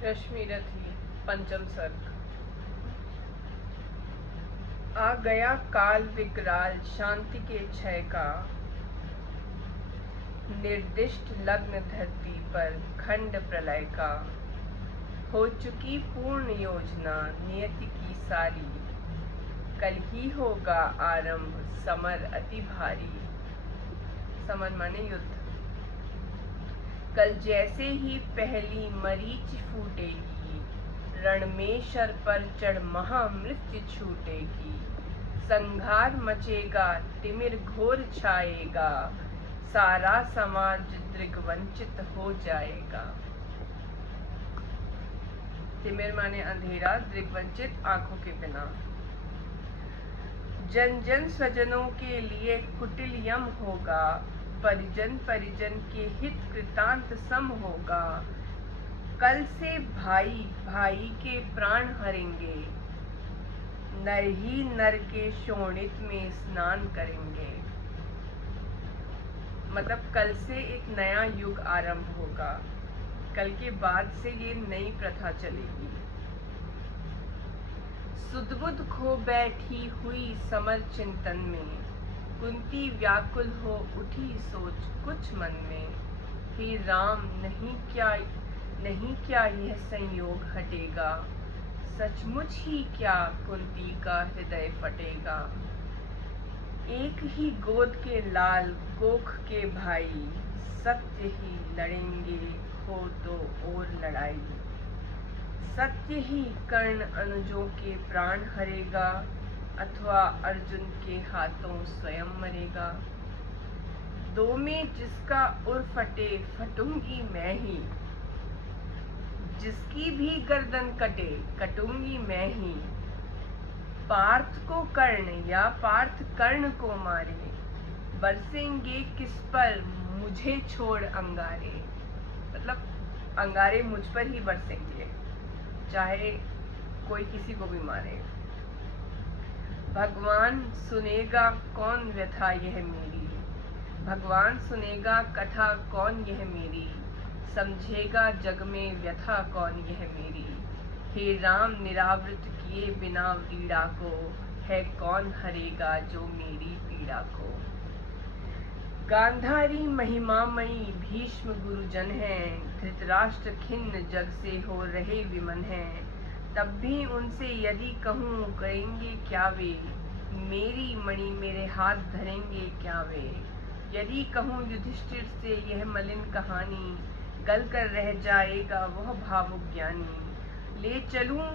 रश्मि रथी पंचम सर्ग। आ गया काल विकराल शांति के क्षय का, निर्दिष्ट लग्न धरती पर खंड प्रलय का। हो चुकी पूर्ण योजना नियति की सारी, कल ही होगा आरंभ समर अति भारी। समर माने युद्ध। कल जैसे ही पहली मरीच फूटेगी, रण में शर पर चढ़ महामृत्यु छूटेगी। संघार मचेगा तिमिर घोर छाएगा, सारा समाज दृग्वंचित हो जाएगा। तिमिर माने अंधेरा, दृग्वंचित आंखों के बिना। जन जन स्वजनों के लिए कुटिल यम होगा, परिजन परिजन के हित कृतांत सम होगा। कल से भाई भाई के प्राण हरेंगे, नर ही नर के शोणित में स्नान करेंगे। मतलब कल से एक नया युग आरंभ होगा, कल के बाद से ये नई प्रथा चलेगी। सुध-बुध खो बैठी हुई समर चिंतन में, कुंती व्याकुल हो उठी सोच कुछ मन में। हे राम नहीं क्या यह संयोग हटेगा, सचमुच ही क्या कुंती का हृदय फटेगा। एक ही गोद के लाल कोख के भाई, सत्य ही लड़ेंगे हो तो और लड़ाई। सत्य ही कर्ण अनुजों के प्राण हरेगा, अथवा अर्जुन के हाथों स्वयं मरेगा। दो में जिसका उर फटे फटूंगी मैं ही, जिसकी भी गर्दन कटे कटूंगी मैं ही। पार्थ को कर्ण या पार्थ कर्ण को मारे, बरसेंगे किस पर मुझे छोड़ अंगारे। मतलब अंगारे मुझ पर ही बरसेंगे, चाहे कोई किसी को भी मारे। भगवान सुनेगा कौन व्यथा यह मेरी, भगवान सुनेगा कथा कौन यह मेरी। समझेगा जग में व्यथा कौन यह मेरी। हे राम निरावृत किए बिना पीड़ा को, है कौन हरेगा जो मेरी पीड़ा को। गांधारी महिमामयी भीष्म गुरुजन हैं, धृतराष्ट्र खिन्न जग से हो रहे विमन हैं। तब भी उनसे यदि कहूँ करेंगे क्या वे, मेरी मणि मेरे हाथ धरेंगे क्या वे। यदि कहूँ युधिष्ठिर से यह मलिन कहानी, गल कर रह जाएगा वह भावुक ज्ञानी। ले चलूं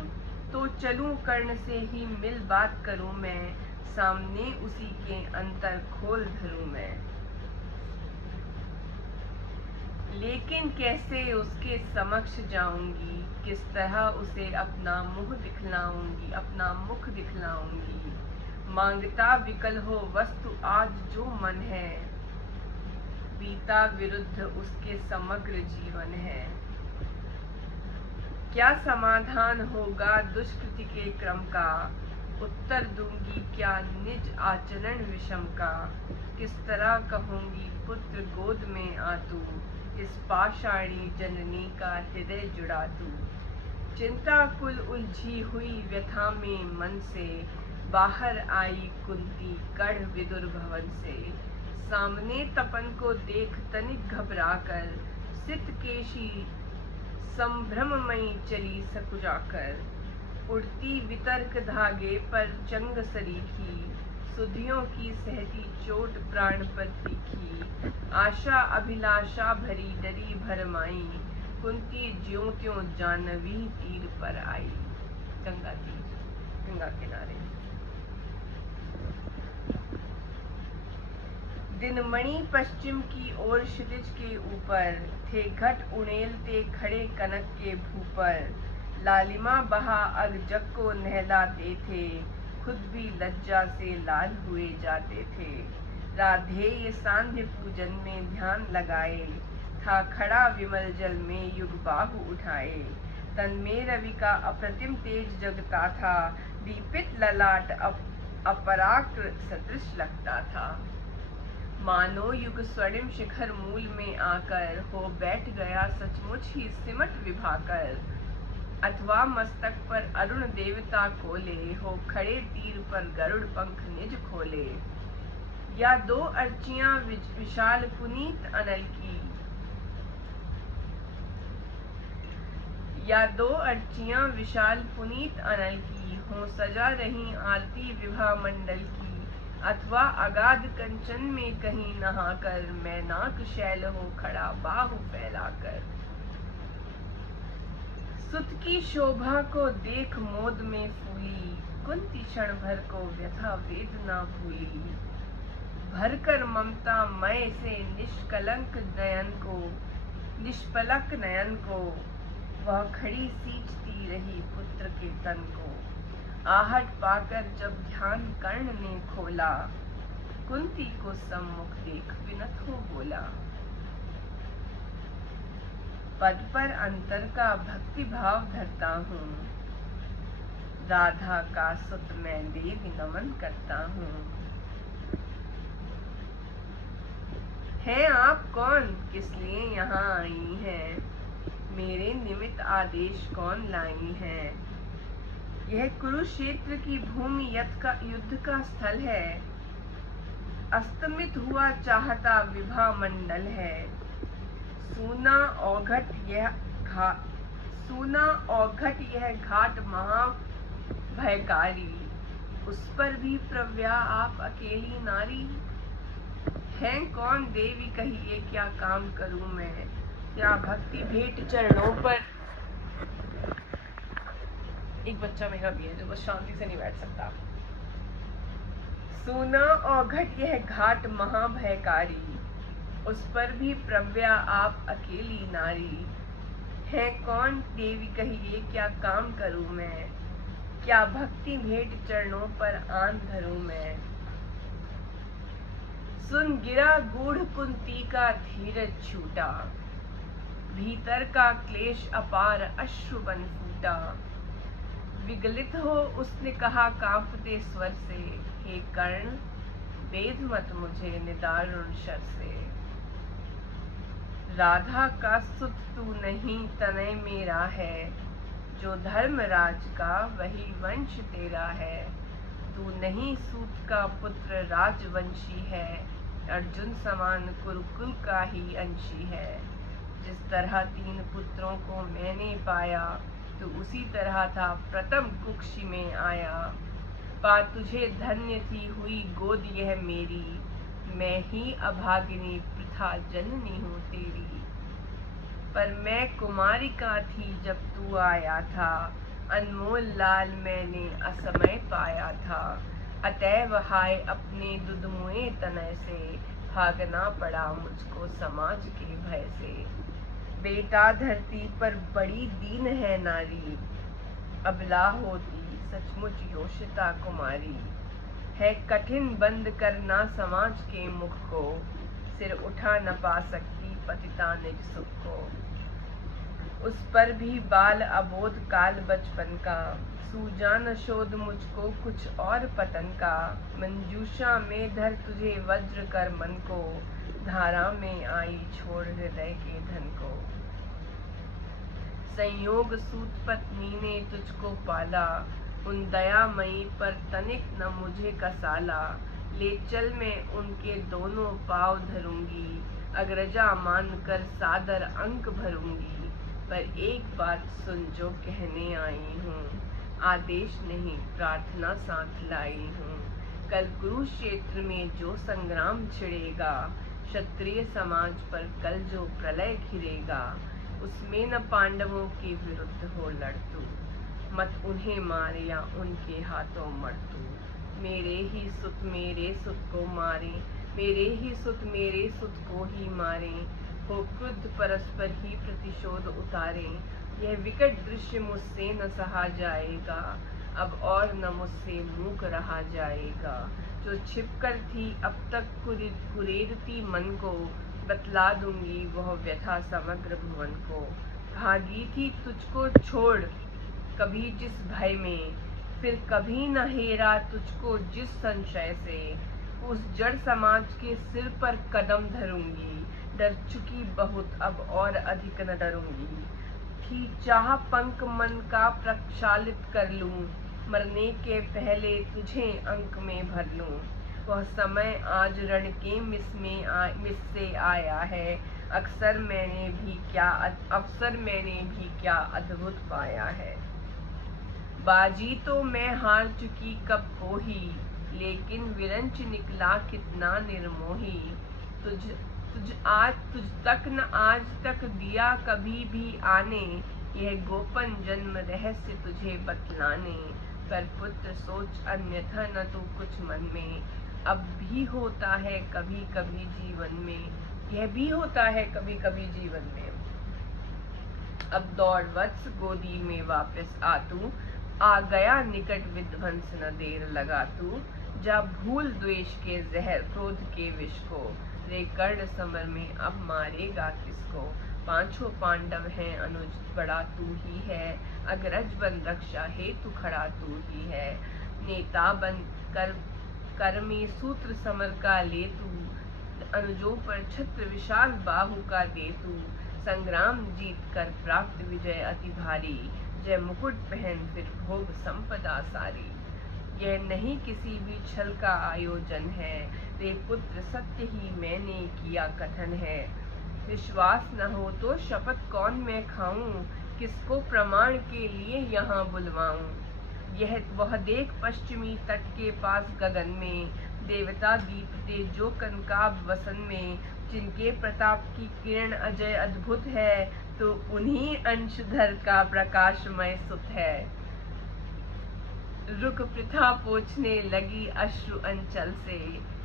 तो चलूं कर्ण से ही मिल बात करूं मैं, सामने उसी के अंतर खोल धरूं मैं। लेकिन कैसे उसके समक्ष जाऊंगी, किस तरह उसे अपना मुख दिखलाऊंगी। मांगता विकल हो वस्तु आज जो मन है, बीता विरुद्ध उसके समग्र जीवन है। क्या समाधान होगा दुष्कृति के क्रम का, उत्तर दूंगी क्या निज आचरण विषम का। किस तरह कहूंगी पुत्र गोद में आ तू, इस पाषाणी जननी का हृदय जुड़ा तू। चिंता कुल उलझी हुई व्यथा में मन से, बाहर आई कुंती कर्ण विदुर भवन से। सामने तपन को देख तनिक घबरा कर, सितकेशी संभ्रममयी चली सकुचाकर। उड़ती वितर्क धागे पर चंग सरीखी, सुधियों की सहती चोट प्राण पर तीखी। आशा अभिलाषा भरी डरी भरमाई, कुंती ज्यों त्यों जानवी तीर पर आई। गंगा तीर, गंगा किनारे। दिनमणि पश्चिम की ओर क्षितिज के ऊपर, थे घट उड़ेलते खड़े कनक के भूपर। लालिमा बहा अग जग को नहलाते थे, खुद भी लज्जा से लाल हुए जाते थे। राधेय सांध्य पूजन में ध्यान लगाए, था खड़ा विमल जल में युग बाहु उठाए। तन में रवि का अप्रतिम तेज जगता था, दीपित ललाट अपराक्र सदृश लगता था। मानो युग स्वर्णिम शिखर मूल में आकर, हो बैठ गया सचमुच ही सिमट विभाकर। अथवा मस्तक पर अरुण देवता कोले, हो खड़े तीर पर गरुड़ पंख निज खोले। या दो अर्चियां विशाल पुनीत अनल की, या दो अर्चियां विशाल पुनीत अनल की, हो सजा रही आरती विभा मंडल की। अथवा अगाध कंचन में कहीं नहाकर, मैनाक शैल हो खड़ा बाहु फैलाकर। सुत की शोभा को देख मोद में फूली, कुंती क्षण भर को व्यथा वेदना भूली। भरकर ममता मय से निष्कलंक नयन को, निष्पलक नयन को, वह खड़ी सींचती रही पुत्र के तन को। आहट पाकर जब ध्यान कर्ण ने खोला, कुंती को सम्मुख देख विनत हो बोला। पद पर अंतर का भक्ति भाव धरता हूँ, राधा का सुत मैं देवी नमन करता हूँ। हैं आप कौन, किस लिए यहाँ आई हैं, मेरे निमित्त आदेश कौन लाई हैं। यह कुरुक्षेत्र की भूमि युद्ध का स्थल है, अस्तमित हुआ चाहता विभा मंडल है। सूना औघट यह घाट महा भयकारी, उस पर भी प्रव्या आप अकेली नारी। हैं कौन देवी कहिए क्या काम करूं मैं, क्या भक्ति भेंट चरणों पर। एक बच्चा मेरा भी है जो बस शांति से नहीं बैठ सकता। सूना औघट यह घाट महाभयकारी, उस पर भी प्रव्या आप अकेली नारी। है कौन देवी कहिए क्या काम करूं मैं, क्या भक्ति भेंट चरणों पर आन धरूं मैं। सुन गिरा गूढ़ कुंती का धीरज छूटा, भीतर का क्लेश अपार अश्रु बन फूटा। विगलित हो उसने कहा कांपते स्वर से, हे कर्ण वेद मत मुझे निदारुण शर से। राधा का सुत तू नहीं तनय मेरा है, जो धर्मराज का वही वंश तेरा है। तू नहीं सूत का पुत्र राजवंशी है, अर्जुन समान कुरुकुल का ही अंशी है। जिस तरह 3 पुत्रों को मैंने पाया, तो उसी तरह था प्रथम कुक्षी में आया। पा तुझे धन्य थी हुई गोद यह मेरी, मैं ही अभागिनी प्रथा जननी हूँ तेरी। पर मैं कुमारिका थी जब तू आया था, अनमोल लाल मैंने असमय पाया था। अतएव हाय अपने दुधमुए तनय से, भागना पड़ा मुझको समाज के भय से। बेटा धरती पर बड़ी दीन है नारी, अबला होती सचमुच योषिता कुमारी। है कठिन बंद करना समाज के मुख को, सिर उठा न पा सकती पतिता निज सुख को। उस पर भी बाल अबोध काल बचपन का, सूझा न शोध मुझको कुछ और पतन का। मंजूषा में धर तुझे वज्र कर मन को, धारा में आई छोड़ हृदय के धन को। संयोग सूत पत्नी ने तुझको पाला, उन दयामयी पर तनिक न मुझे कसाला। ले चल मैं उनके दोनों पाँव धरूंगी, अग्रजा मानकर सादर अंक भरूंगी। पर एक बात सुन जो कहने आई हूँ, आदेश नहीं प्रार्थना साथ लाई हूँ। कल कुरुक्षेत्र में जो संग्राम छिड़ेगा, क्षत्रिय समाज पर कल जो प्रलय घिरेगा, उसमें न पांडवों के विरुद्ध हो लड़ तू। मत उन्हें मार या उनके हाथों मर तू। मेरे सुत को मारे, मेरे ही सुत मेरे सुत को ही मारे। हो क्रुद्ध परस्पर ही प्रतिशोध उतारे। यह विकट दृश्य मुझसे न सहा जाएगा, अब और न मुझसे मूक रहा जाएगा। जो छिपकर थी अब तक कुरेदती मन को, बतला दूंगी वह व्यथा समग्र भुवन को। भागी थी तुझको छोड़ कभी जिस भय में, फिर कभी न हेरा तुझको जिस संशय से। उस जड़ समाज के सिर पर कदम धरूंगी, डर चुकी बहुत अब और अधिक न डरूंगी। थी चाह पंख मन का प्रक्षालित कर लूं, मरने के पहले तुझे अंक में भर लूं। वह समय आज रण के मिस से आया है, अवसर मैंने भी क्या अद्भुत पाया है। बाजी तो मैं हार चुकी कब को ही, लेकिन विरंच निकला कितना निर्मोही। तुझ तक न आज तक दिया कभी भी आने, यह गोपन जन्म रहस्य तुझे बतलाने। पर पुत्र सोच अन्यथा न तू कुछ मन में, अब भी होता है कभी कभी जीवन में, यह भी होता है कभी कभी जीवन में। अब दौड़ वत्स गोदी में वापस आ तू, आ गया निकट विध्वंस न देर लगा तू। जा भूल द्वेष के जहर क्रोध के विष को, रे कर्ण समर में अब मारेगा किसको। पांचों पांडव हैं अनुज बड़ा तू ही है, अग्रज बन रक्षा हेतु खड़ा तू ही है। नेता बन कर में सूत्र समर का ले तू, अनुजों पर छत्र विशाल बाहु का दे तू। संग्राम जीत कर प्राप्त विजय अति भारी, जय मुकुट पहन फिर भोग संपदा सारी। यह नहीं किसी भी छल का आयोजन है, रे पुत्र सत्य ही मैंने किया कथन है। विश्वास न हो तो शपथ कौन मैं खाऊं, किसको प्रमाण के लिए यहाँ बुलवाऊं। यह वह देख पश्चिमी तट के पास गगन में, देवता दीपते जो कनकाब वसन में। जिनके प्रताप की किरण अजय अद्भुत है, तो उन्हीं अंशधर का प्रकाशमय सुत है। रुक पृथा पोंछने लगी अश्रु अंचल से,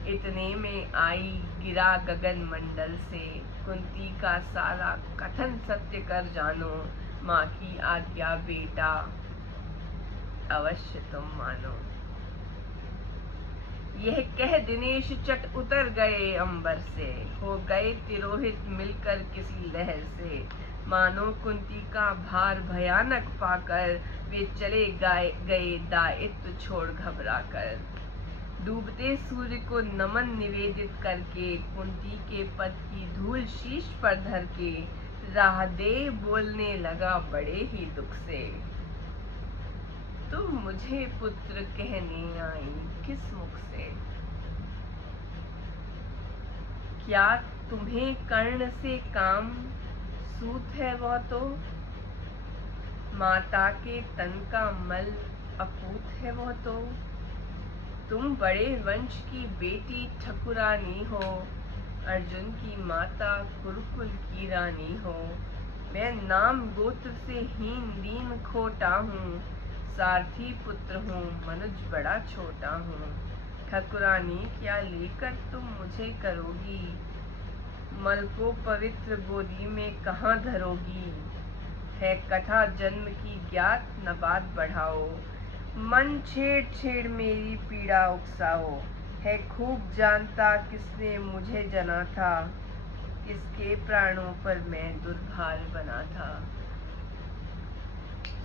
इतने में आई गिरा गगन मंडल से। कुंती का सारा कथन सत्य कर जानो, माँ की आज्ञा बेटा अवश्य तुम मानो। यह कह दिनेश चट उतर गए अंबर से, हो गए तिरोहित मिलकर किसी लहर से। मानो कुंती का भार भयानक पाकर, वे चले गए दायित्व छोड़ घबरा कर। डूबते सूर्य को नमन निवेदित करके, कुंती के पद की धूल शीश पर धर के, राह दे बोलने लगा बड़े ही दुख से। तुम मुझे पुत्र कहने आई किस मुख से, क्या तुम्हें कर्ण से काम सूत है वह तो। माता के तन का मल अपूत है वह तो। तुम बड़े वंश की बेटी ठकुरानी हो, अर्जुन की माता कुरुकुल की रानी हो। मैं नाम गोत्र से हीन दीन खोटा हूँ, सारथी पुत्र हूँ मनुज बड़ा छोटा हूँ। ठकुरानी क्या लेकर तुम मुझे करोगी, मल को पवित्र गोदी में कहाँ धरोगी। है कथा जन्म की ज्ञात न बात बढ़ाओ, मन छेड़ मेरी पीड़ा उकसाओ। है खूब जानता किसने मुझे जना था, किसके प्राणों पर मैं दुर्भार बना था।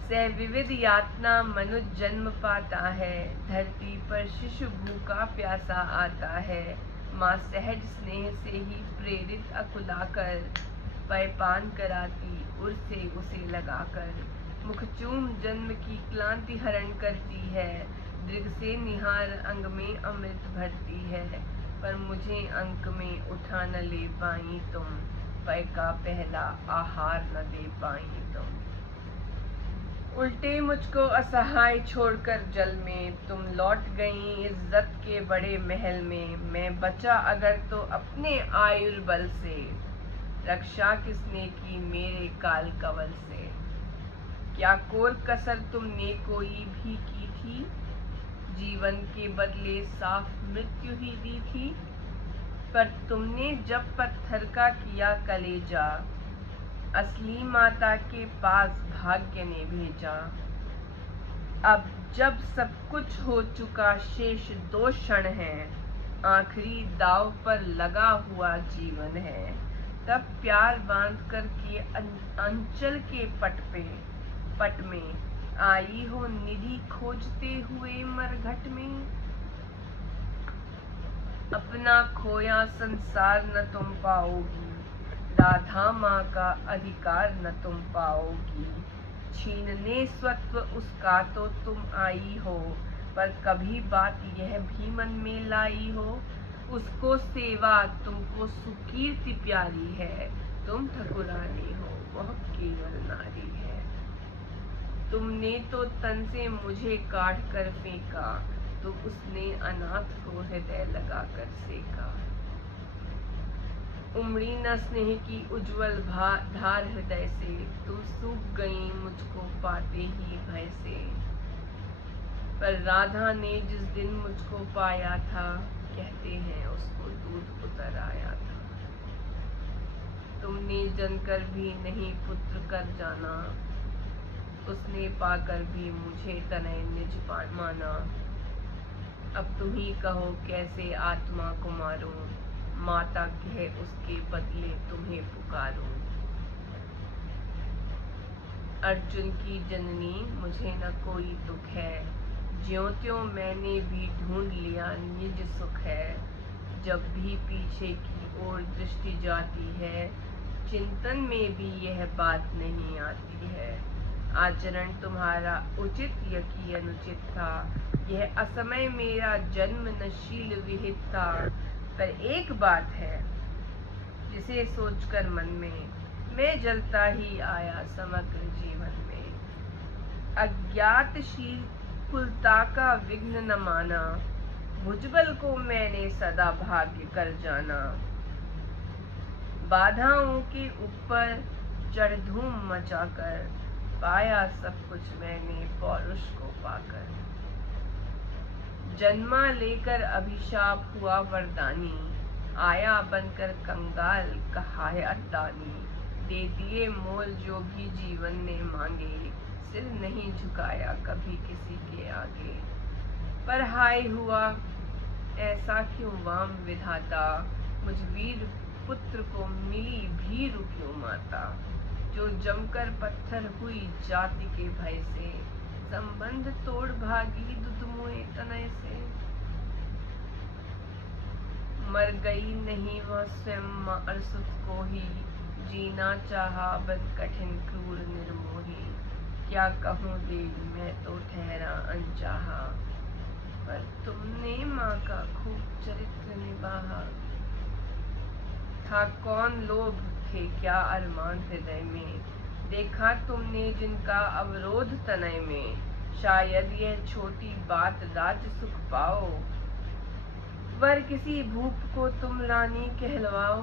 से विविध यातना मनुष्य जन्म पाता है, धरती पर शिशु भूखा प्यासा आता है। माँ सहज स्नेह से ही प्रेरित अकुलाकर, पैपान कराती उर से उसे लगाकर। मुख चूम जन्म की क्लांति हरण करती है, दृग से निहार अंग में अमृत भरती है। पर मुझे अंक में उठा न ले पाई तुम, पै का पहला आहार न दे पाई तुम। उल्टे मुझको असहाय छोड़कर जल में, तुम लौट गई इज्जत के बड़े महल में। मैं बचा अगर तो अपने आयुर्बल से, रक्षा किसने की मेरे काल कवल से। क्या कोर कसर तुमने कोई भी की थी, जीवन के बदले साफ मृत्यु ही दी थी। पर तुमने जब पत्थर का किया कलेजा, असली माता के पास भाग्य ने भेजा। अब जब सब कुछ हो चुका शेष 2 क्षण हैं, आखिरी दाव पर लगा हुआ जीवन है। तब प्यार बांध कर के अंचल के पट में आई हो निधि खोजते हुए मरघट में। अपना खोया संसार न तुम पाओगी, राधा माँ का अधिकार न तुम पाओगी। छीनने स्वत्व उसका तो तुम आई हो, पर कभी बात यह भी मन में लाई हो, उसको सेवा तुमको सुकीर्ति प्यारी है, तुम ठकुरानी हो वह केवल नारी है। तुमने तो तन से मुझे काट कर फेंका, तो उसने अनाथ को हृदय लगा कर सेका। उमड़ी न स्नेह की उज्जवल धार हृदय से, तुम सूख गई मुझको पाते ही भय से। पर राधा ने जिस दिन मुझको पाया था, कहते हैं उसको दूध उतर आया था। तुमने जनकर भी नहीं पुत्र कर जाना, उसने पाकर भी मुझे तनय निज माना। अब तुम ही कहो कैसे आत्मा को मारूं, माता कह उसके बदले तुम्हें पुकारूं। अर्जुन की जननी मुझे न कोई दुख है, ज्यों त्यों मैंने भी ढूंढ लिया निज सुख है। जब भी पीछे की ओर दृष्टि जाती है, चिंतन में भी यह बात नहीं आती है। आचरण तुम्हारा उचित यकी अनुचित था, यह असमय मेरा जन्म नशील विहित था। पर एक बात है जिसे सोचकर मन में मैं जलता ही आया समग्र जीवन में। अज्ञातशील कुलता का विघ्न न माना, भुजबल को मैंने सदा भाग्य कर जाना। बाधाओं के ऊपर चढ़ धूम मचाकर, पाया सब कुछ मैंने पौरुष को पाकर। जन्मा लेकर अभिशाप हुआ वरदानी, आया बनकर कंगाल कहाया दानी। दे दिए मोल जो भी जीवन ने मांगे, सिर नहीं झुकाया कभी किसी के आगे। पर हाय हुआ ऐसा क्यों वाम विधाता, मुझ वीर पुत्र को मिली भीरु क्यों माता। जो जमकर पत्थर हुई जाति के भय से, संबंध तोड़ भागी दुधमुए तनय से। मर गई नहीं वह स्वयं मां अरसुत को ही, जीना चाहा बन कठिन क्रूर निर्मोही। क्या कहूँ देव मैं तो ठहरा अनचाहा, पर तुमने माँ का खूब चरित्र निभाया। था कौन लोभ थे क्या अरमान हृदय में, देखा तुमने जिनका अवरोध तनय में। शायद यह छोटी बात राज सुख पाओ, वर किसी भूप को तुम रानी कहलवाओ।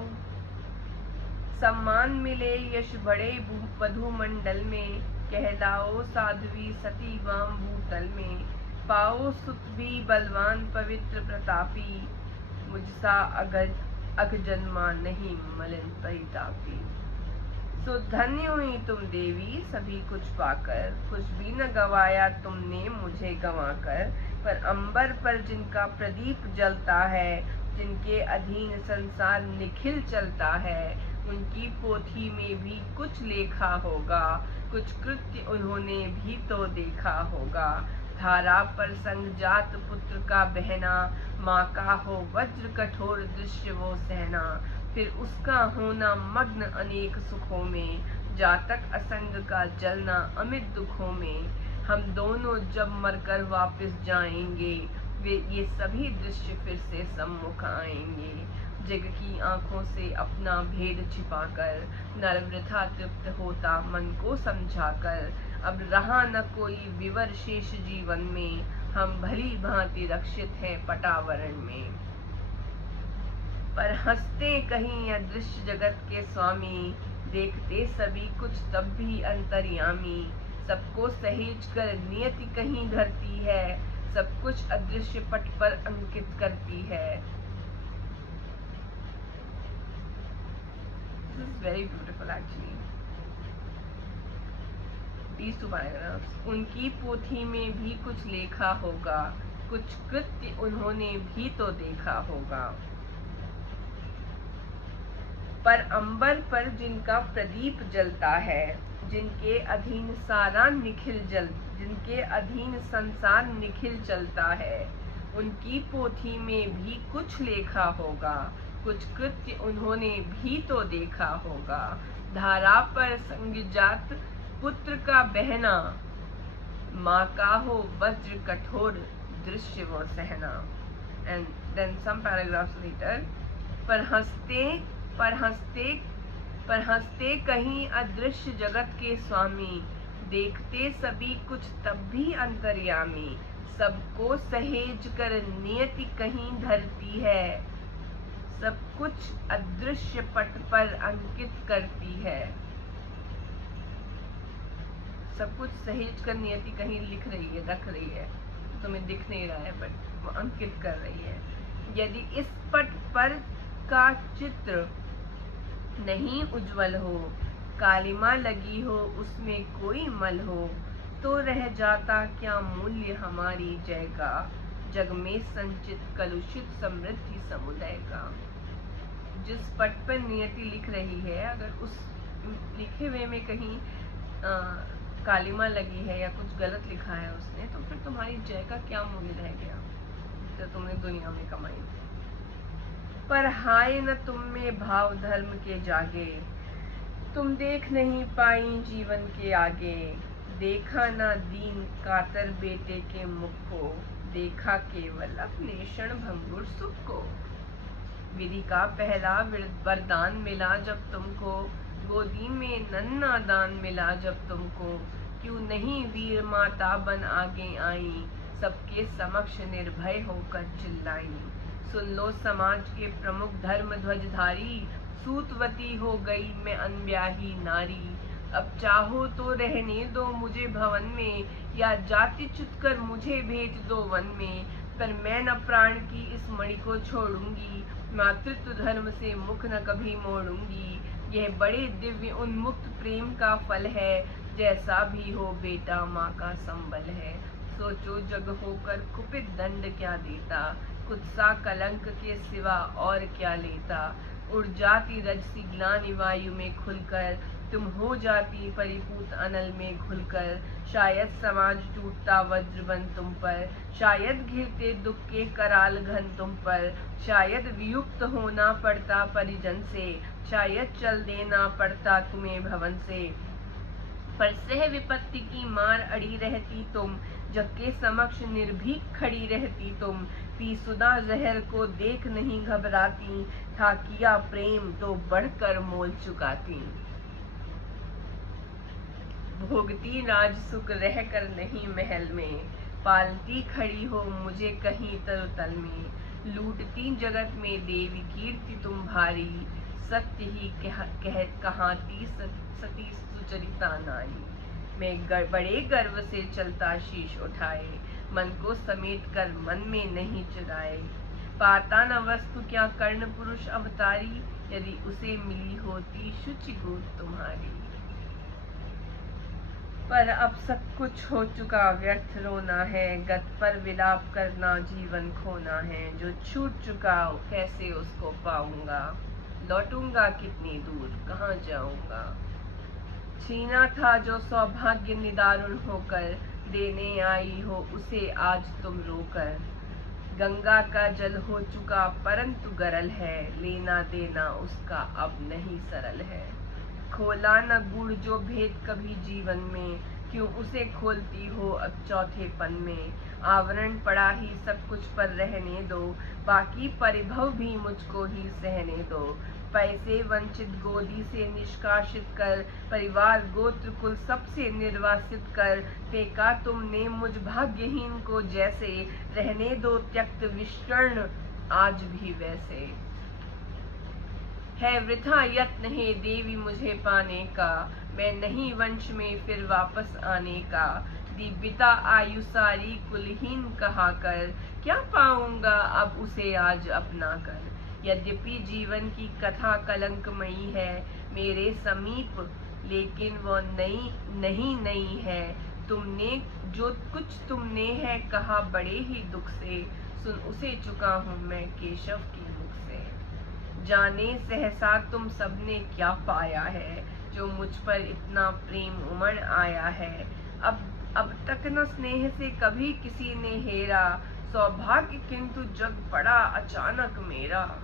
सम्मान मिले यश बड़े वधु मंडल में, कहलाओ साध्वी सती वाम भूतल में। पाओ सुत भी बलवान पवित्र प्रतापी, मुझसा अग जन्मा नहीं मलिन परितापी। सो धन्य हुई तुम देवी सभी कुछ पाकर, कुछ भी न गवाया तुमने मुझे गंवाकर। पर अंबर पर जिनका प्रदीप जलता है, जिनके अधीन संसार निखिल चलता है, उनकी पोथी में भी कुछ लेखा होगा, कुछ कृत्य उन्होंने भी तो देखा होगा। धारा पर संगजात पुत्र का बहना, माँ का हो वज्र कठोर दृश्य वो सहना। फिर उसका होना मग्न अनेक सुखों में, जातक असंग का जलना अमित दुखों में। हम दोनों जब मरकर वापस जाएंगे, वे ये सभी दृश्य फिर से सम्मुख आएंगे। जग की आंखों से अपना भेद छिपाकर, नर वृथा तृप्त होता मन को समझाकर। अब रहा न कोई विवर शेष जीवन में, हम भली भांति रक्षित हैं पटावरण में। पर हंसते कहीं अदृश्य जगत के स्वामी, देखते सभी कुछ तब भी अंतर्यामी। सबको सहेज कर नियति कहीं धरती है, सब कुछ अदृश्य पट पर अंकित करती है। This is very beautiful actually. These two paragraphs. उनकी पोथी में भी कुछ लेखा होगा, कुछ कृत्य उन्होंने भी तो देखा होगा। पर अंबर पर जिनका प्रदीप जलता है, जिनके अधीन सारा जिनके अधीन संसार निखिल चलता है, उनकी पोथी में भी कुछ लेखा होगा, कुछ कृत्य उन्होंने भी तो देखा होगा। धारा पर संगजात पुत्र का बहना, माँ का हो वज्र कठोर दृश्य वो सहना। And then some paragraphs later, पर हंसते कहीं अदृश्य जगत के स्वामी, देखते सभी कुछ तब भी अंतर्यामी, सबको सहेज कर नियति कहीं धरती है, सब कुछ अदृश्य पट पर अंकित करती है। सब कुछ सहेज कर नियति कहीं लिख रही है, रख रही है, तुम्हें दिख नहीं रहा है बट वो अंकित कर रही है। यदि इस पट पर का चित्र नहीं उज्जवल हो, कालिमा लगी हो उसमें कोई मल हो, तो रह जाता क्या मूल्य हमारी जय का, जग में संचित कलुषित समृद्धि समुदाय का। जिस पट पर नियति लिख रही है, अगर उस लिखे हुए में कहीं कालिमा लगी है या कुछ गलत लिखा है उसने, तो फिर तुम्हारी जय का क्या मूल्य रह गया जो तुमने दुनिया में कमाई। पर हाय न तुम में भाव धर्म के जागे, तुम देख नहीं पाई जीवन के आगे, देखा ना दीन कातर बेटे के मुख को, देखा केवल अपने क्षण भंगुर सुख को। विधि का पहला वरदान मिला जब तुमको, गोदी में नन्ना दान मिला जब तुमको, क्यों नहीं वीर माता बन आगे आई, सबके समक्ष निर्भय होकर चिल्लाई। सुन लो समाज के प्रमुख धर्म ध्वजधारी, सूतवती हो गई मैं अनब्याही नारी, अब चाहो तो रहने दो मुझे भवन में, या जाति च्युत कर मुझे भेज दो वन में, पर मैं न प्राण की इस मणि को छोड़ूंगी, मातृत्व धर्म से मुख न कभी मोड़ूंगी। यह बड़े दिव्य उन्मुक्त प्रेम का फल है, जैसा भी हो बेटा माँ का संबल है। सोचो जग होकर कुपित दंड क्या देता, कुत्सा कलंक के सिवा और क्या लेता। उड़ जाती रजसी ग्लानि वायु में खुलकर, तुम हो जाती परिपूत अनल में घुलकर। शायद समाज टूटता वज्र बन तुम पर, शायद घिरते दुख के कराल घन तुम पर, शायद वियुक्त होना पड़ता परिजन से, शायद चल देना पड़ता तुम्हें भवन से। पर सह विपत्ति की मार अड़ी रहती तुम, जग के समक्ष निर्भीक खड़ी रहती तुम। पीसुदा जहर को देख नहीं घबराती, था किया प्रेम तो बढ़कर मोल चुकाती। भोगती राज सुख रह कर नहीं महल में, पालती खड़ी हो मुझे कहीं तरुतल में। लूटती जगत में देवी कीर्ति तुम भारी, सत्य ही कहाती सती सुचरिता नारी। मैं बड़े गर्व से चलता शीश उठाए, मन को समेट कर मन में नहीं चुराए। पाता न वस्तु क्या कर्ण पुरुष अवतारी, यदि उसे मिली होती शुचि गोद तुम्हारी। पर अब सब कुछ हो चुका व्यर्थ रोना है, गत पर विलाप करना जीवन खोना है। जो छूट चुका कैसे उसको पाऊंगा, लौटूंगा कितनी दूर कहाँ जाऊंगा। छीना था जो सौभाग्य निदारुण होकर, देने आई हो उसे आज तुम रोकर। गंगा का जल हो चुका परंतु गरल है, लेना देना उसका अब नहीं सरल है। खोला न गुड़ जो भेद कभी जीवन में, क्यों उसे खोलती हो अब चौथेपन में। आवरण पड़ा ही सब कुछ पर रहने दो, बाकी परिभव भी मुझको ही सहने दो। पैसे वंचित गोदी से निष्कासित कर, परिवार गोत्र कुल सबसे निर्वासित कर। फेंका तुमने मुझ भाग्यहीन को जैसे, रहने दो त्यक्त विष्कर्ण आज भी वैसे। है वृथा यत्न हे देवी मुझे पाने का, मैं नहीं वंश में फिर वापस आने का। दिव्यता आयु सारी कुलहीन कहा कर, क्या पाऊंगा अब उसे आज अपना कर। यद्यपि जीवन की कथा कलंकमयी है मेरे समीप, लेकिन वो नहीं है। तुमने जो कुछ तुमने है कहा बड़े ही दुख से, सुन उसे चुका हूँ मैं केशव के मुख से। जाने सहसा तुम सबने क्या पाया है, जो मुझ पर इतना प्रेम उमड़ आया है। अब तक न स्नेह से कभी किसी ने हेरा, सौभाग्य किंतु जग पड़ा अचानक मेरा।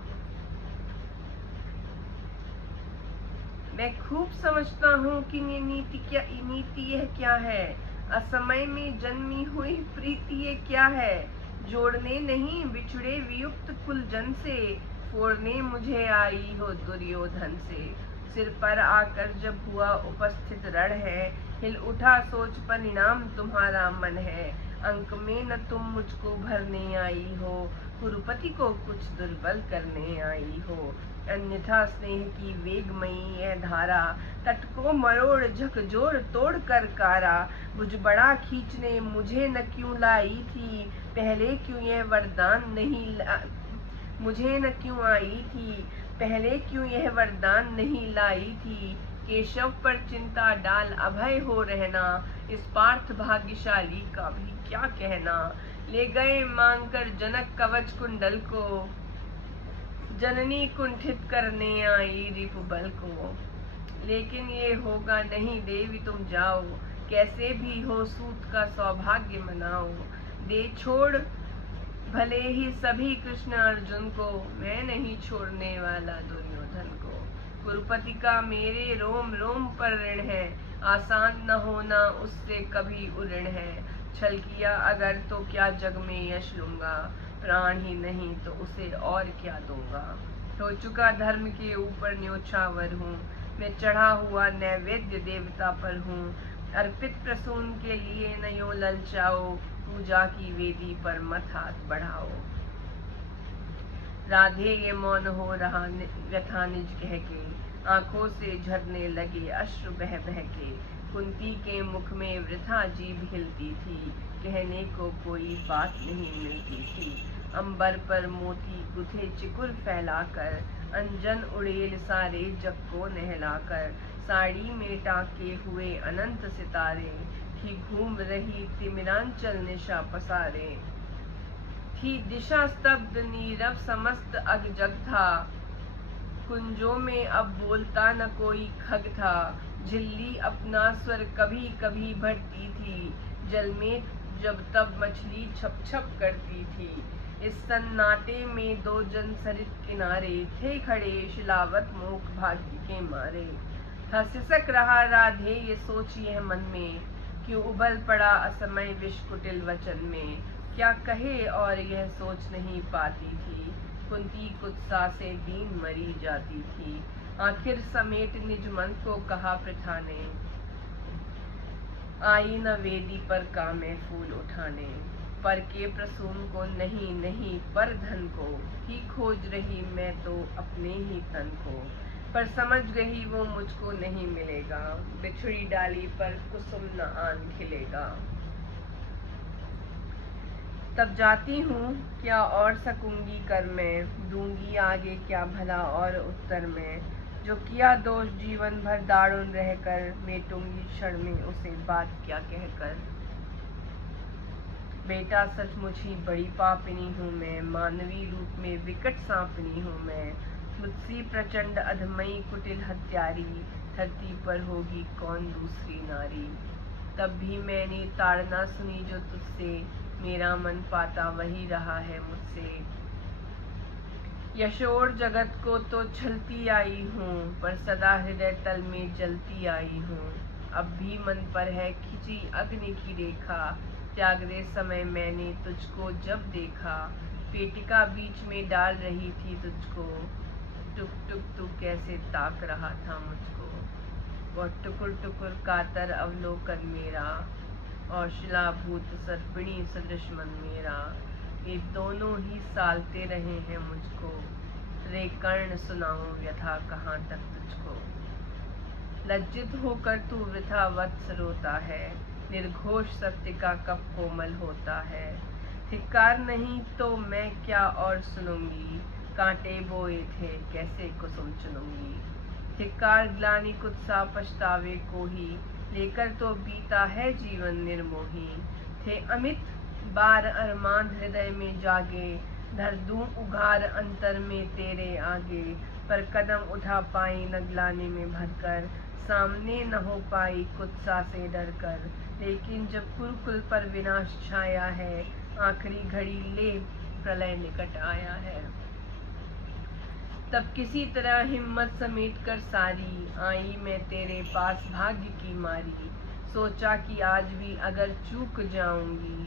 मैं खूब समझता हूँ कि नीति यह क्या है, असमय में जन्मी हुई प्रीति ये क्या है। जोड़ने नहीं बिछड़े वियुक्त कुलजन से, फोड़ने मुझे आई हो दुर्योधन से। सिर पर आकर जब हुआ उपस्थित रण है, हिल उठा सोच परिणाम तुम्हारा मन है। अंक में न तुम मुझको भरने आई हो, कुरुपति को कुछ दुर्बल करने आई हो। अन्यथा स्नेह की वेगमयी यह धारा, तट को मरोड़ झकझोर तोड़ कर कारा। भुजबड़ा खींचने मुझे न क्यों लाई थी, पहले क्यों यह वरदान नहीं मुझे न क्यों आई थी, पहले क्यों यह वरदान नहीं लाई थी। केशव पर चिंता डाल अभय हो रहना, इस पार्थ भाग्यशाली का भी क्या कहना। ले गए मांग कर जनक कवच कुंडल को, जननी कुंठित करने आई रिपुबल को। लेकिन ये होगा नहीं देवी तुम जाओ, कैसे भी हो सूत का सौभाग्य मनाओ। दे छोड़ भले ही सभी कृष्ण अर्जुन को, मैं नहीं छोड़ने वाला दुर्योधन को। कुरुपति का मेरे रोम रोम पर ऋण है, आसान न होना उससे कभी उऋण है। छल किया अगर तो क्या जग में यश लूंगा, प्राण ही नहीं तो उसे और क्या दूंगा। हो चुका धर्म के ऊपर न्योछावर हूँ, मैं चढ़ा हुआ नैवेद्य देवता पर हूँ। अर्पित प्रसून के लिए न यो ललचाओ, पूजा की वेदी पर मत हाथ बढ़ाओ। राधे ये मौन हो रहा व्यथा निज कह के, आंखों से झरने लगे अश्रु बह बह के। कुंती के मुख में वृथा जीभ हिलती थी, कहने को कोई बात नहीं मिलती थी। अंबर पर मोती गुथे चिकुर फैलाकर, अंजन उड़ेल सारे जग को नहलाकर। साड़ी में टाके हुए अनंत सितारे, थी घूम रही तिमिरांचल निशा पसारे। थी दिशा स्तब्ध नीरव समस्त अग जग था, कुंजों में अब बोलता न कोई खग था। झिल्ली अपना स्वर कभी कभी भरती थी, जल में जब तब मछली छप छप करती थी। इस सन्नाटे में दो जन सरित किनारे, थे खड़े शिलावत मूक भाग्य के मारे। था सिसक रहा राधे ये सोच यह मन में, क्यों उबल पड़ा असमय विष कुटिल वचन में। क्या कहे और यह सोच नहीं पाती थी, कुंती कुछ सांसें दीन मरी जाती थी। आखिर समेट निज मन को कहा प्रथा ने, आई न वेदी पर कामे फूल उठाने। पर के प्रसून को नहीं नहीं पर धन को, ही खोज रही मैं तो अपने ही तन को। पर समझ गई वो मुझको नहीं मिलेगा, बिछड़ी डाली पर कुसुम न आन खिलेगा। तब जाती हूँ क्या और सकूंगी कर मैं, दूंगी आगे क्या भला और उत्तर में। जो किया दोष जीवन भर दारुण रहकर, मेटूंगी क्षण में उसे बात क्या कहकर। बेटा सचमुच ही बड़ी पापिनी हूँ मैं, मानवी रूप में विकट सांपनी हूँ मैं। मुझसी प्रचंड अधमई कुटिल हत्यारी, धरती पर होगी कौन दूसरी नारी। तब भी मैंने ताड़ना सुनी जो तुझसे, मेरा मन पाता वही रहा है मुझसे। यशोर जगत को तो छलती आई हूँ, पर सदा हृदय तल में जलती आई हूँ। अब भी मन पर है खिंची अग्नि की रेखा, त्याग दे समय मैंने तुझको जब देखा। पेटिका बीच में डाल रही थी तुझको, टुक टुक तू कैसे ताक रहा था मुझको। और टुकुर टुकुर कातर अवलोकन मेरा, और शिलाभूत सर्पिणी सदृश मन मेरा। ये दोनों ही सालते रहे हैं मुझको, रे कर्ण सुनाऊं व्यथा कहाँ तक तुझको। लज्जित होकर तू वृथा वत्स रोता है, निर्घोष सत्य का कब कोमल होता है। धिक्कार नहीं तो मैं क्या और सुनूंगी, कांटे बोए थे कैसे कुसुम चुनूंगी। धिक्कार ग्लानि कुछ सा पछतावे को ही, लेकर तो बीता है जीवन निर्मोही। थे अमित बार अरमान हृदय में जागे, धर दूं उघार अंतर में तेरे आगे। पर कदम उठा पाई न ग्लानि में भरकर, सामने न हो पाई कुछ सा से डर कर। लेकिन जब कुरुकुल पर विनाश छाया है, आखिरी घड़ी ले प्रलय निकट आया है। तब किसी तरह हिम्मत समेट कर सारी आई मैं तेरे पास भाग्य की मारी। सोचा कि आज भी अगर चूक जाऊंगी,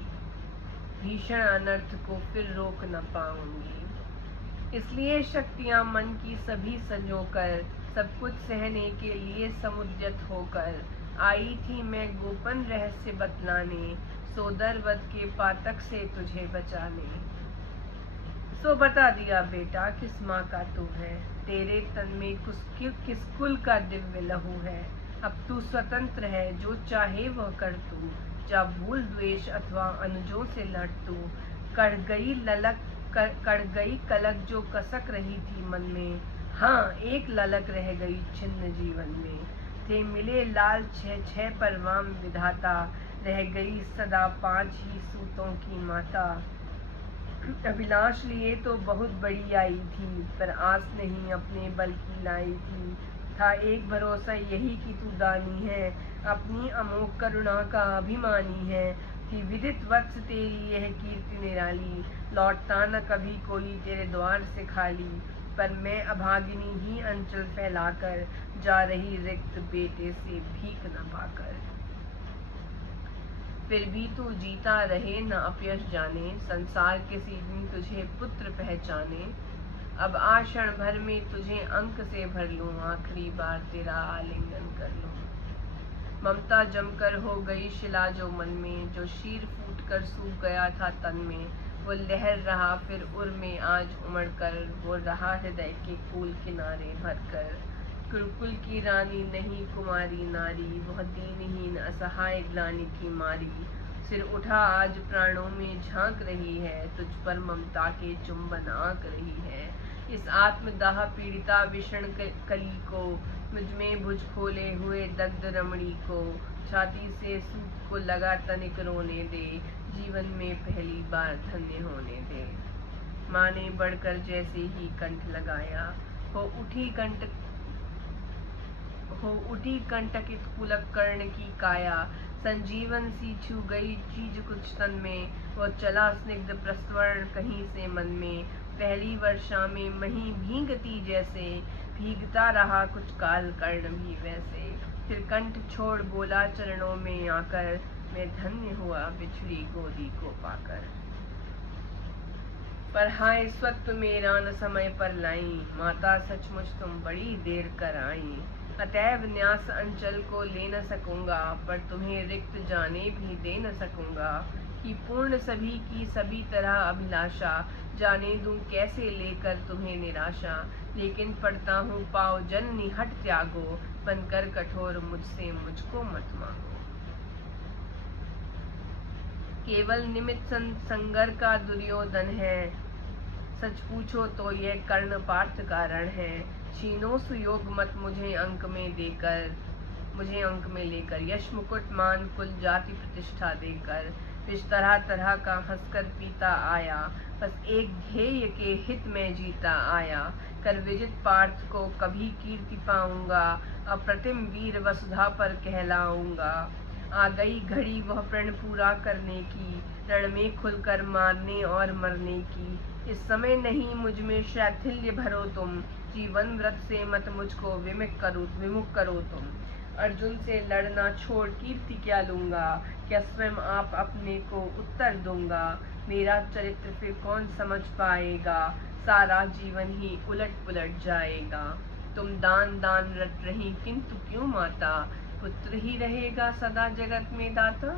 भीषण अनर्थ को फिर रोक न पाऊंगी। इसलिए शक्तियां मन की सभी संजोकर, सब कुछ सहने के लिए समुद्यत होकर आई थी मैं गोपन रहस्य बतलाने, सोदर वध के पातक से तुझे बचाने। सो बता दिया बेटा किस माँ का तू है, तेरे तन में किस कुल का दिव्य लहू है। अब तू स्वतंत्र है, जो चाहे वह कर तू, जा भूल द्वेष अथवा अनुजों से लड़ तू। कड़ गई कलक जो कसक रही थी मन में, हाँ एक ललक रह गई छिन्न जीवन में। थे मिले लाल छह परवाम विधाता, रह गई सदा 5 ही सूतों की माता। अभिलाष लिए तो बहुत बड़ी आई थी, पर आस नहीं अपने बल की लाई थी। था एक भरोसा यही कि तू दानी है, अपनी अमोघ करुणा का अभिमानी है। थी विदित वत्स तेरी यह कीर्ति निराली, लौटता न कभी कोई तेरे द्वार से खाली। पर मैं अभागिनी ही अंचल फैलाकर, जा रही रिक्त बेटे से भीख न पाकर। फिर भी तू जीता रहे न अपयश जाने, संसार किसी दिन तुझे पुत्र पहचाने। अब आ क्षण भर में तुझे अंक से भर लूं, आखिरी बार तेरा आलिंगन कर लूं। ममता जमकर हो गई शिला जो मन में, जो शीर फूट कर सूख गया था तन में। वो लहर रहा फिर उर में आज उमड़ कर, वो रहा हृदय के कूल किनारे भर कर। कुरुकुल की रानी नहीं कुमारी नारी, वह दीनहीन असहाय ग्लानि की मारी। सिर उठा आज प्राणों में झांक रही है, तुझ पर ममता के चुंबन आंक रही है। इस आत्मदाह पीड़िता विषण कली को, मुझ में भुज खोले हुए दग्ध रमणी को। छाती से सूख को लगा तनिक रोने दे, जीवन में पहली बार धन्य होने दे। माँ ने बढ़कर जैसे ही कंठ लगाया, हो उठी कंटकित पुलक कर्ण की काया। संजीवन सी छू गई चीज कुछ तन में, वो चला स्निग्ध प्रस्वरण कहीं से मन में। पहली वर्षा में मही भीगती जैसे, भीगता रहा कुछ काल कर्ण भी वैसे। फिर कंठ छोड़ बोला चरणों में आकर, मैं धन्य हुआ बिछड़ी गोदी को पाकर। पर हाय स्वत्व मेरा न समय पर लाई, माता सचमुच तुम बड़ी देर कर आई। अतएव न्यास अंचल को ले न सकूंगा, पर तुम्हें रिक्त जाने भी दे न सकूंगा। कि पूर्ण सभी की सभी तरह अभिलाषा, जाने दूं कैसे लेकर तुम्हें निराशा। लेकिन पढ़ता हूँ पाओ जननी हट त्यागो, बनकर कठोर मुझसे मुझको मत मांगो। केवल निमित्त संगर का दुर्योधन है, सच पूछो तो यह कर्ण पार्थ कारण है। छीनो सुयोग मत मुझे अंक में लेकर, यश मुकुट मान कुल जाति प्रतिष्ठा देकर। इस तरह तरह का हंसकर पीता आया, बस एक ध्येय के हित में जीता आया। कर विजित पार्थ को कभी कीर्ति पाऊंगा, अप्रतिम वीर वसुधा पर कहलाऊंगा। आ गई घड़ी वह प्रण पूरा करने की, रण में खुलकर मारने और मरने की। इस समय नहीं मुझ में शैथिल्य भरो तुम, जीवन व्रत से मत मुझको विमुख करो तुम। अर्जुन से लड़ना छोड़ कीर्ति क्या लूंगा, क्या स्वयं आप अपने को उत्तर दूंगा। मेरा चरित्र फिर कौन समझ पाएगा, सारा जीवन ही उलट पुलट जाएगा। तुम दान दान रट रही किंतु क्यों माता, पुत्र ही रहेगा सदा जगत में दाता।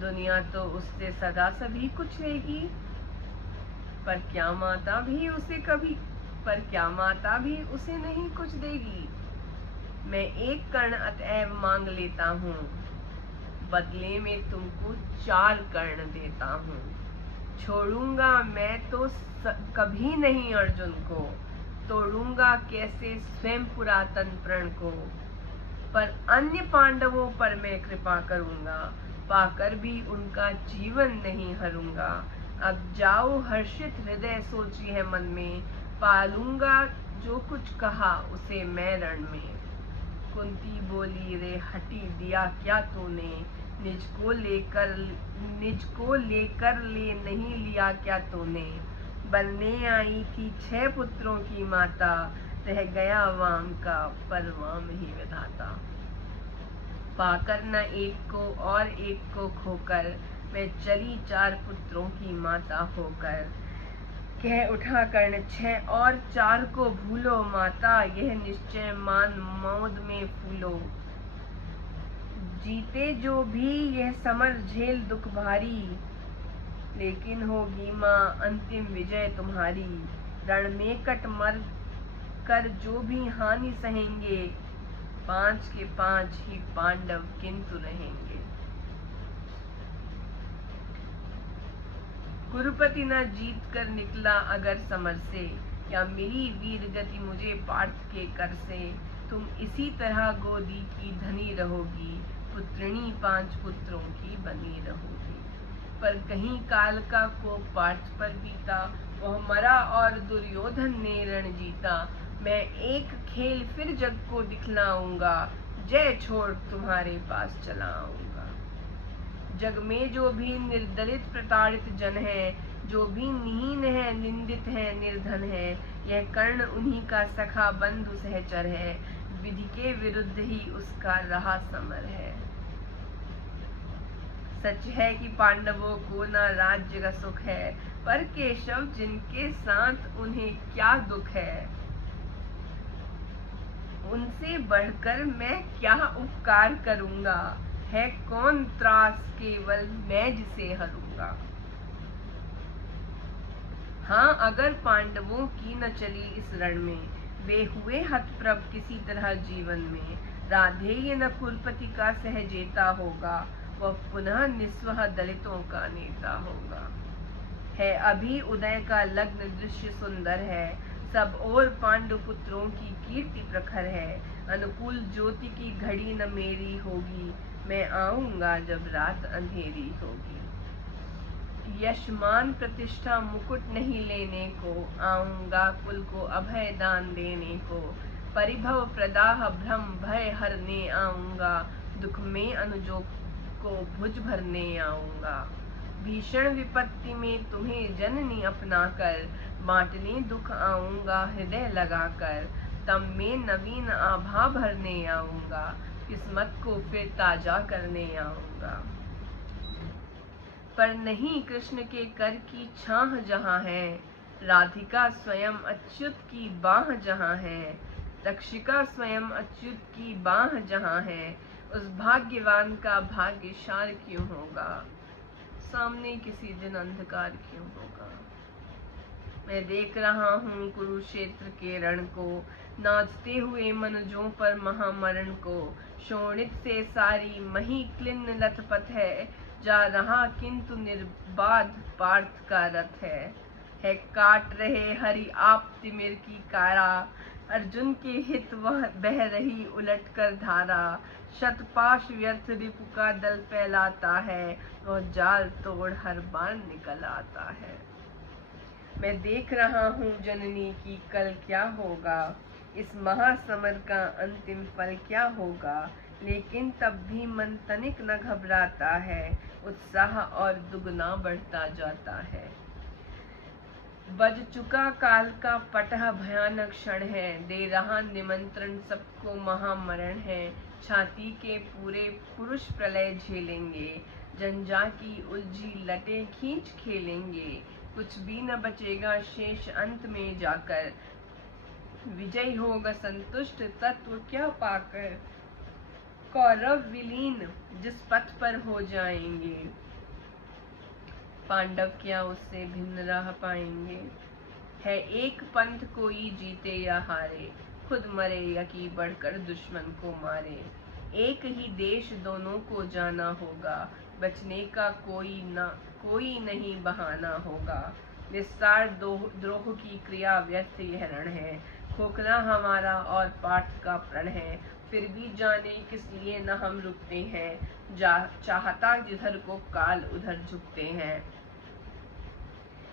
दुनिया तो उससे सदा सभी कुछ लेगी, पर क्या माता भी उसे नहीं कुछ देगी। मैं एक कर्ण अतएव मांग लेता हूँ, बदले में तुमको 4 कर्ण देता हूँ। छोड़ूंगा मैं तो कभी नहीं अर्जुन को, तोड़ूंगा कैसे स्वयं पुरातन प्रण को। पर अन्य पांडवों पर मैं कृपा करूंगा, पाकर भी उनका जीवन नहीं हरूंगा। अब जाओ हर्षित हृदय सोची है मन में, पालूंगा जो कुछ कहा उसे मैं रण में। कुंती बोली रे हटी दिया क्या तूने, निज को लेकर ले नहीं लिया क्या तूने। बनने आई थी 6 पुत्रों की माता, रह गया वाम का पर वाम ही विधाता। पाकर न एक को और एक को खोकर, मैं चली 4 पुत्रों की माता होकर। कह उठा कर्ण 6 और 4 को भूलो माता, यह निश्चय मान मौद में फूलो। जीते जो भी यह समर झेल दुख भारी, लेकिन होगी माँ अंतिम विजय तुम्हारी। रण में कट मर कर जो भी हानि सहेंगे, 5 के 5 ही पांडव किंतु रहेंगे। कुरुपति न जीत कर निकला अगर समर से, या मिली वीर गति मुझे पार्थ के कर से। तुम इसी तरह गोदी की धनी रहोगी, पुत्रिणी 5 पुत्रों की बनी रहोगी। पर कहीं काल का कोप पार्थ पर बीता, वह मरा और दुर्योधन ने रण जीता। मैं एक खेल फिर जग को दिखलाऊंगा, जय छोड़ तुम्हारे पास चला आऊंगा। जग में जो भी निर्दलित प्रताड़ित जन है, जो भी नीहीन है निंदित है निर्धन है, यह कर्ण उन्हीं का सखा बंधु सहचर है। विधि के विरुद्ध ही उसका रहा समर है। सच है कि पांडवों को न राज्य का सुख है, पर केशव जिनके साथ उन्हें क्या दुख है। उनसे बढ़कर मैं क्या उपकार करूंगा, है कौन त्रास केवल मैं जिसे हरूंगा। हाँ, अगर पांडवों की न चली इस रण में, वे हुए हतप्रभ किसी तरह जीवन में। राधेय न कुलपति का सहजेता होगा, वह पुनः निस्वह दलितों का नेता होगा। है अभी उदय का लग्न दृश्य सुंदर है, सब ओर पांडु पुत्रों की कीर्ति प्रखर है। अनुकूल ज्योति की घड़ी न मेरी होगी, मैं आऊंगा जब रात अंधेरी होगी। यशमान प्रतिष्ठा मुकुट नहीं लेने को, आऊंगा कुल को अभय दान देने को। परिभव प्रदाह भ्रम भय हरने आऊंगा, दुख में अनुजों को भुज भरने आऊंगा। भीषण विपत्ति में तुम्हें जननी अपना कर, बांटने दुख आऊंगा हृदय लगाकर। तब में नवीन आभा भरने आऊंगा, किस्मत को फिर ताजा करने आऊंगा। पर नहीं कृष्ण के कर की छाह जहाँ है, राधिका स्वयं अच्युत की बाह जहाँ है। तक्षिका स्वयं अच्युत की बाह जहाँ है, उस भाग्यवान का भाग्यशाल क्यों होगा, सामने किसी दिन अंधकार क्यों होगा। मैं देख रहा हूँ कुरुक्षेत्र के रण को, नाचते हुए मनुजों पर महामरण को। शोणित से सारी मही क्लिन्न लथपथ है, जा रहा किंतु निर्बाध पार्थ का रथ है। काट रहे हरि आप तिमिर की कारा, अर्जुन के हित वह बह रही उलट कर धारा। शतपाश व्यर्थ रिपु का दल फैलाता है, वह जाल तोड़ हर बार निकल आता है। मैं देख रहा हूँ जननी की कल क्या होगा, इस महासमर का अंतिम फल क्या होगा। लेकिन तब भी मन तनिक न घबराता है, उत्साह और दुगना बढ़ता जाता है। बज चुका काल का पटह भयानक क्षण है, दे रहा निमंत्रण सबको महामरण है। छाती के पूरे पुरुष प्रलय झेलेंगे, जंजा की उलझी लटे खींच खेलेंगे। कुछ भी न बचेगा शेष अंत में जाकर, विजय होगा संतुष्ट तत्व क्या पाकर। कौरव विलीन जिस पथ पर हो जाएंगे, पांडव क्या उससे भिन्न रह पाएंगे। है एक पंथ कोई जीते या हारे, खुद मरे या कि बढ़कर दुश्मन को मारे। एक ही देश दोनों को जाना होगा, बचने का कोई नहीं बहाना होगा। निस्तार द्रोह की क्रिया व्यर्थ यह रण है, खोखला हमारा और पार्थ का प्रण है। फिर भी जाने किस लिए न हम रुकते हैं, चाहता जिधर को काल उधर झुकते हैं।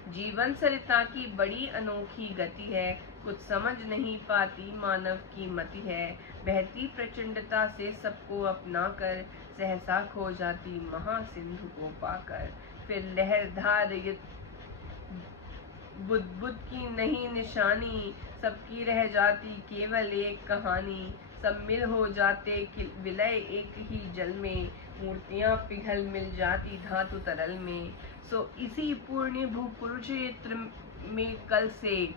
जीवन सरिता की बड़ी अनोखी गति है, कुछ समझ नहीं पाती मानव की मति है। बहती प्रचंडता से सबको अपना कर, सहसा खो जाती महासिंधु को पाकर। फिर लहरधार बुद्ध की नहीं निशानी, सबकी रह जाती केवल एक कहानी। सब मिल हो जाते विलय एक ही जल में, मूर्तियां पिघल मिल जाती धातु तरल में। सो इसी पुण्य भू कुरुक्षेत्र में कल से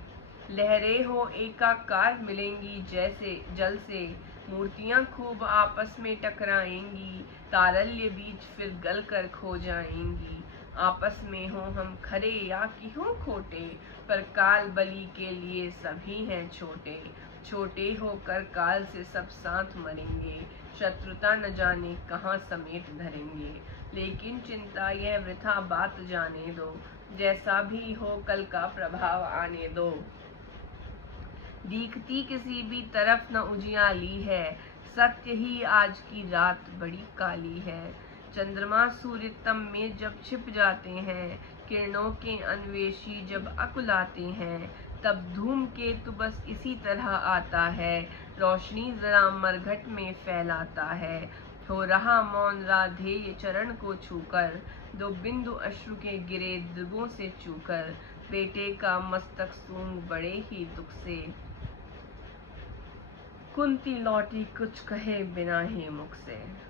लहरें हो एकाकार मिलेंगी जैसे जल से। मूर्तियां खूब आपस में टकराएंगी, तारल्य बीच फिर गल कर खो जाएंगी। आपस में हो हम खरे या कि हो खोटे, पर काल बलि के लिए सभी हैं छोटे। छोटे होकर काल से सब साथ मरेंगे, शत्रुता न जाने कहाँ समेट धरेंगे। लेकिन चिंता यह वृथा बात जाने दो, जैसा भी हो कल का प्रभाव आने दो। दिखती किसी भी तरफ न उजियाली है, सत्य ही आज की रात बड़ी काली है। चंद्रमा सूर्य तम में जब छिप जाते हैं, किरणों के अन्वेषी जब अकुलाते हैं, तब धूमकेतु बस इसी तरह आता है, रोशनी जरा मरघट में फैलाता है। हो रहा मौन राधेय चरण को छूकर, दो बिंदु अश्रु के गिरे दिगों से चूकर। बेटे का मस्तक सूंघ बड़े ही दुख से, कुंती लौटी कुछ कहे बिना ही मुख से।